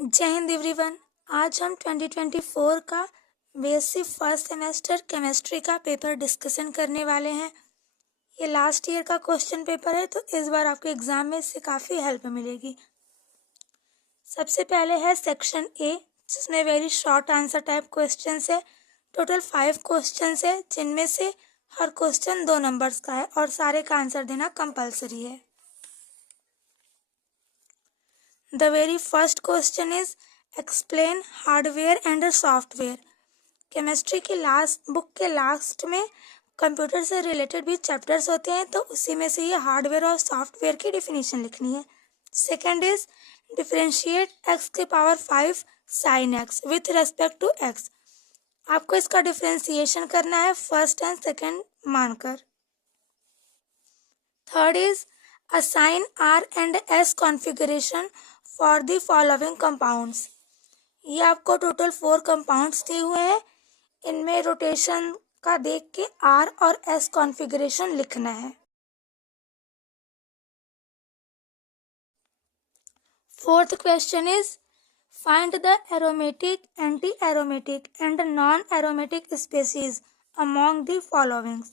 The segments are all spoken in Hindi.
जय हिंद एवरीवन। आज हम 2024 का बीएससी फर्स्ट सेमेस्टर केमिस्ट्री का पेपर डिस्कशन करने वाले हैं। ये लास्ट ईयर का क्वेश्चन पेपर है, तो इस बार आपके एग्जाम में इससे काफ़ी हेल्प मिलेगी। सबसे पहले है सेक्शन ए, जिसमें very short answer type question है। टोटल 5 क्वेश्चन है, जिनमें से हर क्वेश्चन 2 नंबर्स का है और सारे का आंसर देना कंपल्सरी है। The very first question is explain hardware and software। Chemistry की बुक के लास्ट में कंप्यूटर से रिलेटेड भी चैप्टर्स होते हैं, तो उसी में से ये हार्डवेयर और सॉफ्टवेयर की डिफिनीशन लिखनी है। सेकेंड इज डिफरेंशिएट x के power 5 sine x with respect to x। आपको इसका डिफरेंशिएशन करना है फर्स्ट एंड सेकेंड मानकर। Third is assign R and S configuration for the following compounds. ये आपको टोटल 4 कंपाउंड्स दिए हुए हैं, इनमें रोटेशन का देख के R और S कॉन्फ़िगरेशन लिखना है। Fourth question is find the aromatic, anti aromatic and non aromatic species among the followings.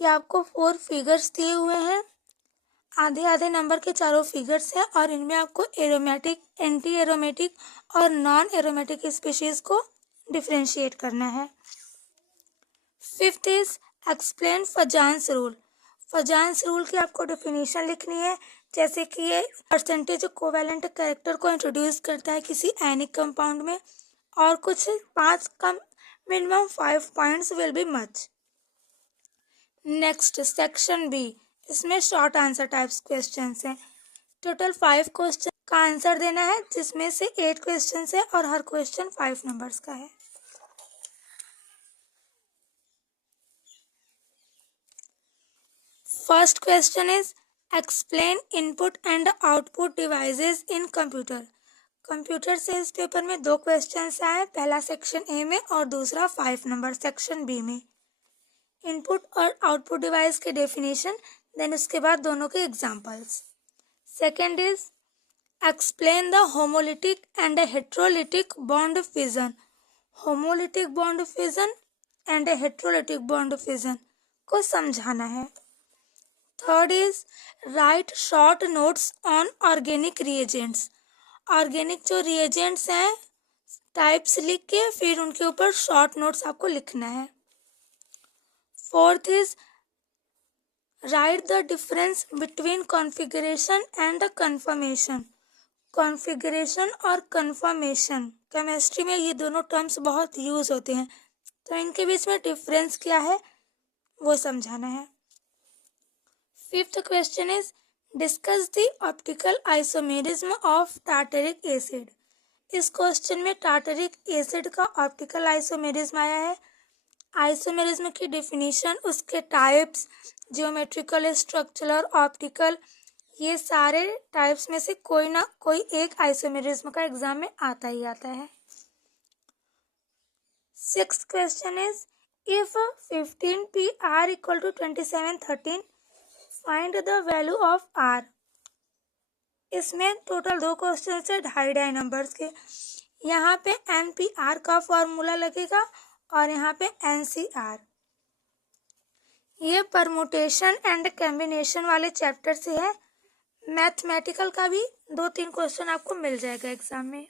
ये आपको 4 फिगर्स दिए हुए हैं, आधे आधे नंबर के चारों फिगर्स हैं और इनमें आपको एरोमेटिक, एंटी एरोमेटिक और नॉन एरोमेटिक स्पीशीज को डिफरेंशिएट करना है। Fifth is explain फजान्स rule. फजान्स rule की आपको डेफिनेशन लिखनी है, जैसे कि ये परसेंटेज कोवेलेंट कैरेक्टर को इंट्रोड्यूस करता है किसी आयनिक कंपाउंड में, और कुछ 5 का minimum 5 points will be much. Next section B, इसमें शॉर्ट आंसर टाइप्स क्वेश्चंस हैं। टोटल 5 क्वेश्चन का आंसर देना है, जिसमें से 8 क्वेश्चंस है और हर क्वेश्चन 5 नंबर्स का है। First question is explain input and output devices in computer. Computer से इस पेपर में 2 क्वेश्चंस आए, पहला सेक्शन ए में और दूसरा 5 नंबर सेक्शन बी में। इनपुट और आउटपुट डिवाइस के डेफिनेशन, देन उसके बाद दोनों के examples. Second is explain the homolytic and heterolytic bond fission. Homolytic bond fission and heterolytic bond fission को समझाना है। Third is right short notes on organic reagents. Organic जो रिएजेंट्स हैं टाइप्स लिख के फिर उनके ऊपर शॉर्ट नोट्स आपको लिखना है। Fourth is write the difference between configuration and conformation. Configuration और कन्फर्मेशन केमिस्ट्री में ये दोनों टर्म्स बहुत यूज होते हैं, तो इनके बीच में डिफरेंस क्या है वो समझाना है। Fifth question is discuss the optical isomerism of tartaric acid. इस क्वेश्चन में टार्टरिक एसिड का ऑप्टिकल आइसोमेरिज्म आया है। आइसोमेरिज्म की डेफिनेशन, उसके टाइप्स, जियोमेट्रिकल, स्ट्रक्चरल, ऑप्टिकल, ये सारे टाइप्स में से कोई ना कोई एक आइसोमेरिज्म का एग्जाम में आता ही आता है। Sixth question is if 15pr equal to 2713 find the value of r। इसमें टोटल 2 क्वेश्चन है, 2.5 नंबर्स के। यहाँ पे NPR का फॉर्मूला लगेगा और यहाँ पे NCR। ये परमुटेशन एंड कॉम्बिनेशन वाले चैप्टर से है। मैथमेटिकल का भी 2-3 क्वेश्चन आपको मिल जाएगा एग्जाम में।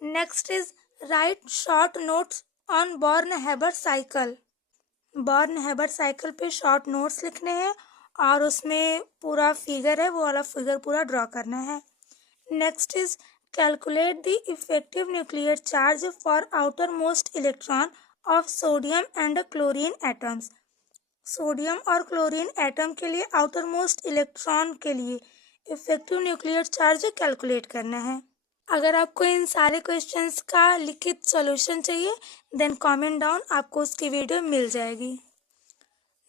Next is right short notes on born-Haber cycle. Born-Haber cycle पे शॉर्ट नोट्स लिखने हैं और उसमें पूरा फिगर है, वो वाला फिगर पूरा ड्रॉ करना है। Next is calculate the effective nuclear charge for outer most electron of sodium and chlorine atoms. Sodium और क्लोरीन एटम के लिए आउटर मोस्ट इलेक्ट्रॉन के लिए इफेक्टिव न्यूक्लियर चार्ज कैलकुलेट करना है। अगर आपको इन सारे क्वेश्चंस का लिखित सॉल्यूशन चाहिए, देन कमेंट डाउन, आपको उसकी वीडियो मिल जाएगी।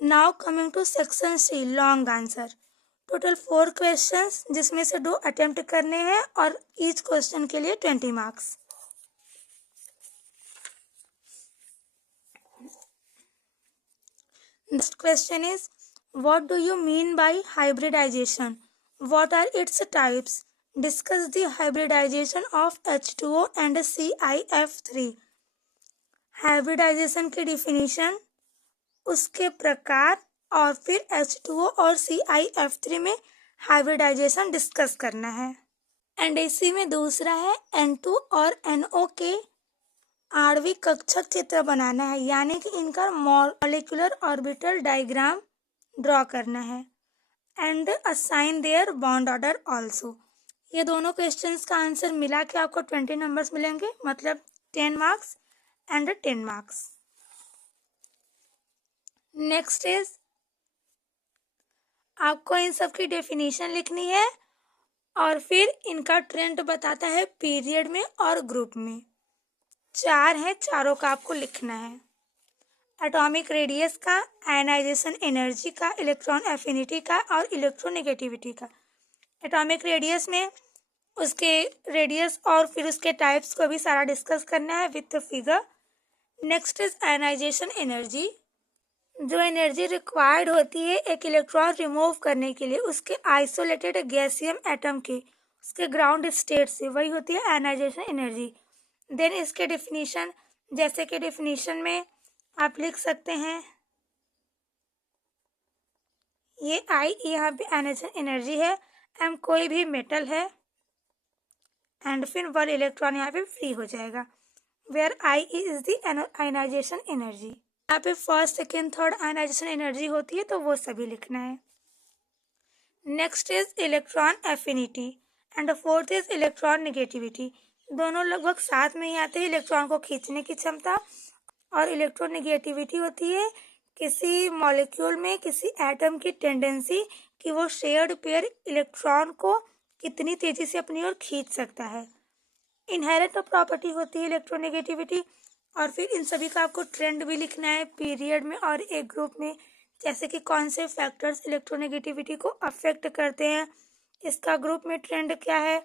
Now coming to section C, long answer. Total 4 questions, जिसमें से 2 अटेम्प्ट करने हैं और ईच क्वेश्चन के लिए 20 marks. Next question is what do you mean by hybridization? What are its types? Discuss the hybridization of H2O and CiF3। Hybridization की डिफिनीशन, उसके प्रकार और फिर H2O और CiF3 में हाइब्रिडाइजेशन डिस्कस करना है। एंड इसी में दूसरा है N2 और NO के आणविक कक्षक चित्र बनाना है, यानी कि इनका मॉलिक्यूलर ऑर्बिटल डायग्राम ड्रॉ करना है। And assign their bond order also. ये दोनों क्वेश्चंस का आंसर मिला के आपको 20 नंबर्स मिलेंगे, मतलब 10 marks and 10 marks. Next is, आपको इन सब की डेफिनेशन लिखनी है और फिर इनका ट्रेंड बताता है पीरियड में और ग्रुप में। 4 है, चारों का आपको लिखना है। एटॉमिक रेडियस का, आयनाइजेशन एनर्जी का, इलेक्ट्रॉन एफिनिटी का और इलेक्ट्रोनेगेटिविटी का। एटॉमिक रेडियस में उसके रेडियस और फिर उसके टाइप्स को भी सारा डिस्कस करना है with figure. Next is ionization energy, जो एनर्जी रिक्वायर्ड होती है एक इलेक्ट्रॉन रिमूव करने के लिए उसके आइसोलेटेड गैसियम एटम के, उसके ग्राउंड स्टेट से, वही होती है आयनाइजेशन एनर्जी। देन इसके डिफिनीशन, जैसे कि डिफिनीशन में आप लिख सकते हैं ये आई यहाँ पे आयनाइजेशन एनर्जी है, एम कोई भी मेटल है एंड फिर 1 इलेक्ट्रॉन यहाँ पे फ्री हो जाएगा, where I is the ionization energy. यहाँ पे first second third ionization energy होती है तो वो सभी लिखना है। Next is electron affinity and fourth is electronegativity. दोनों लगभग साथ में ही आते हैं, इलेक्ट्रॉन को खींचने की क्षमता, और इलेक्ट्रोनेगेटिविटी होती है किसी मॉलिक्यूल में किसी एटम की टेंडेंसी कि वो शेयर्ड पेयर इलेक्ट्रॉन को कितनी तेजी से अपनी ओर खींच सकता है। इनहेरेंट प्रॉपर्टी होती है इलेक्ट्रोनेगेटिविटी। और फिर इन सभी का आपको ट्रेंड भी लिखना है पीरियड में और एक ग्रुप में, जैसे कि कौन से फैक्टर्स इलेक्ट्रोनेगेटिविटी को अफेक्ट करते हैं। इसका ग्रुप में ट्रेंड क्या है,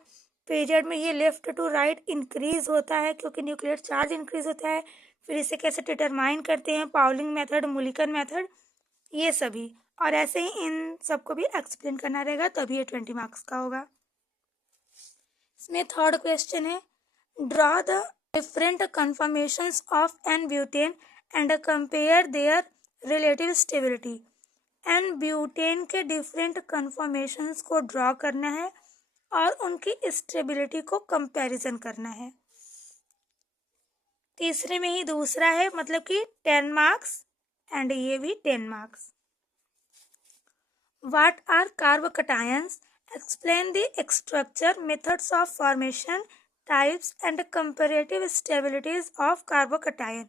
पीरियड में ये लेफ्ट टू राइट इंक्रीज होता है क्योंकि न्यूक्लियर चार्ज इंक्रीज होता है। फिर इसे कैसे डिटरमाइन करते हैं, पाउलिंग मेथड, मुलिकन मेथड, ये सभी। और ऐसे ही इन सबको भी एक्सप्लेन करना रहेगा, तभी ये 20 मार्क्स का होगा। इसमें थर्ड क्वेश्चन है, draw the different conformations of n butane and compare their relative stability. N butane के डिफरेंट कन्फर्मेशंस को ड्रॉ करना है और उनकी स्टेबिलिटी को कंपैरिजन करना है। तीसरे में ही दूसरा है, मतलब कि 10 मार्क्स एंड ये भी 10 marks. What are carbocations? Explain the structure, methods of formation, types and comparative stabilities of carbocation.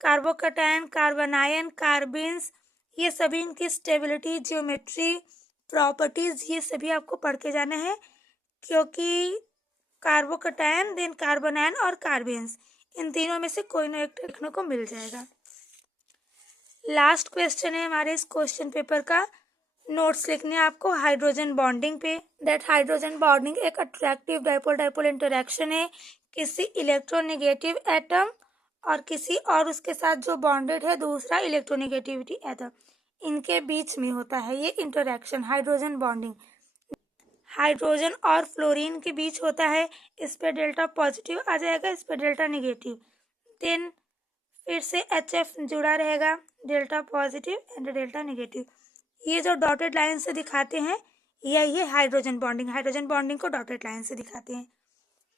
Carbocation, carbanion, carbenes, ये सभी इनकी स्टेबिलिटी, ज्योमेट्री, प्रॉपर्टीज, ये सभी आपको पढ़ के जाना है, क्योंकि कार्बोकटायन, देन कार्बोनायन और कार्बीन्स, इन तीनों में से कोई ना एक देखने को मिल जाएगा। लास्ट क्वेश्चन है हमारे इस क्वेश्चन पेपर का। नोट्स लिखने आपको हाइड्रोजन बॉन्डिंग पे। दैट हाइड्रोजन बॉन्डिंग एक अट्रैक्टिव डाइपोल डाइपोल इंटरेक्शन है किसी इलेक्ट्रोनेगेटिव एटम और किसी और उसके साथ जो बॉन्डेड है दूसरा इलेक्ट्रोनेगेटिविटी एटम, इनके बीच में होता है ये इंटरेक्शन, हाइड्रोजन बॉन्डिंग। हाइड्रोजन और फ्लोरीन के बीच होता है, इस पे डेल्टा पॉजिटिव आ जाएगा, इस पे डेल्टा नेगेटिव। देन फिर से HF जुड़ा रहेगा, delta positive and delta negative. ये जो डॉटेड लाइन से दिखाते हैं यही है हाइड्रोजन बॉन्डिंग। हाइड्रोजन बॉन्डिंग को डॉटेड लाइन से दिखाते हैं।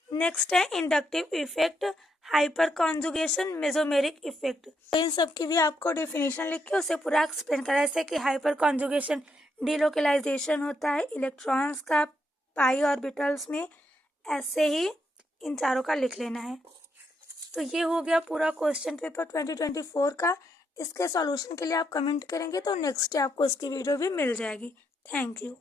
नेक्स्ट है inductive effect, hyperconjugation, mesomeric effect. इन सब की भी आपको डेफिनेशन लिख के उसे पूरा एक्सप्लेन करा, जैसे कि हाइपर कॉन्जुगेशन डिलोकलाइजेशन होता है इलेक्ट्रॉन्स का पाई ऑर्बिटल्स में, ऐसे ही इन चारों का लिख लेना है। तो ये हो गया पूरा क्वेश्चन पेपर 2024 का। इसके सॉल्यूशन के लिए आप कमेंट करेंगे तो नेक्स्ट डे आपको इसकी वीडियो भी मिल जाएगी। Thank you.